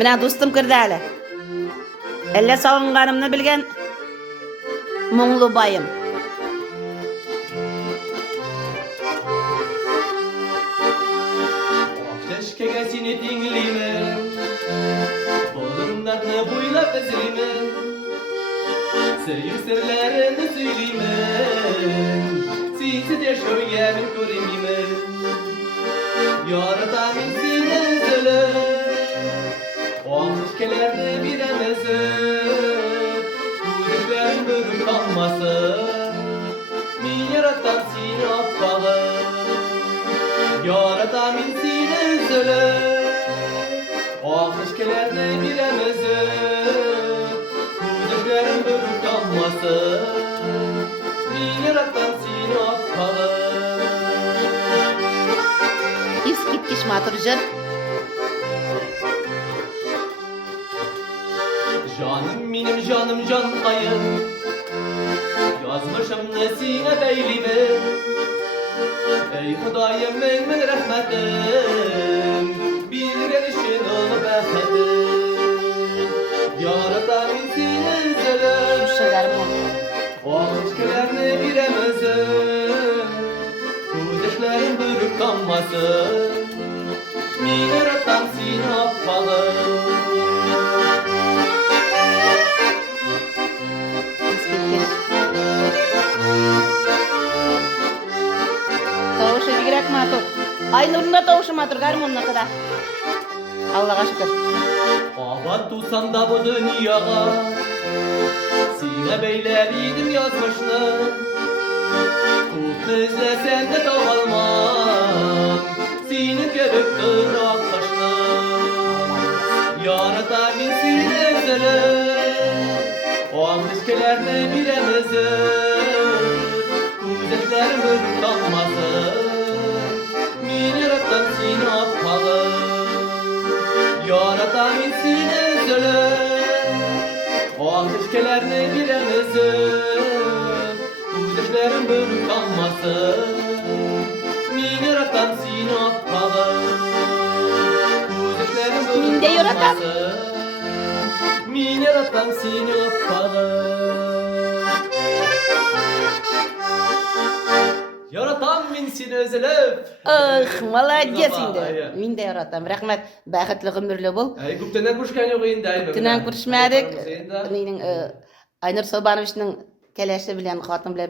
Mine dostum kirdi hali. Elle sağınganımını bilgen Muңlu bayım. Keşke seni dinleymen, Kolumlarını boylap ezilmen, Sevim sırlarını söyleymen, Sizi de şöyle bir göremeymen. Yaratanın seni özülür, O aşkelerde biremezim, Kudüklerin bölüm kalmasın, Min yaratan seni affağım. Yaratanın seni özülür, O aşkelerde biremezim, Kudüklerin bölüm kalmasın, Min yaratan seni affağım. İs gitkiş matırcır. Canım benim canım can kayın, Yazmışım nesine beylimi. Ey Hudayım men rahmetim, Bir gelişin ol bəxetim. Yaratanın seni özülür, Şekerim ol. O aşklarını biremezim, Kudüşlerin bürük kanmasın, Min yaratan seni affağım. İs gitkiş. Tavuşu girek matur. Ay nurunda tavuşu matur garim onunla kadar. Allah'a şükür. Aman tutsam da bu dünyaya, Sine beylebiydim yazmışını, Kutlu izlesen de dağılmam, Seni görüp kırak taşını. Yaratan seni özülür, O aşklarını biremezim, Kudretlerim ölüp kalmasın, Min yaratan seni affağım. Yaratanın seni özülür, O aşklarını biremezim, Kudretlerim ölüp kalmasın, Min yaratan seni affağım. Kudretlerim ölüp Min de yaratan. kalmasın, Min yaratan seni affağım. Yaratan min seni özülüp. Ah, молодец Ay. indi. Min de yaratam. Rahmet. Bäxetli ömürlü bol. Ay güptenen kurşkan yok endi. Tünen kurşmadık. Menin Aynur Sobanovich'nin keleşi bilen hatım bilen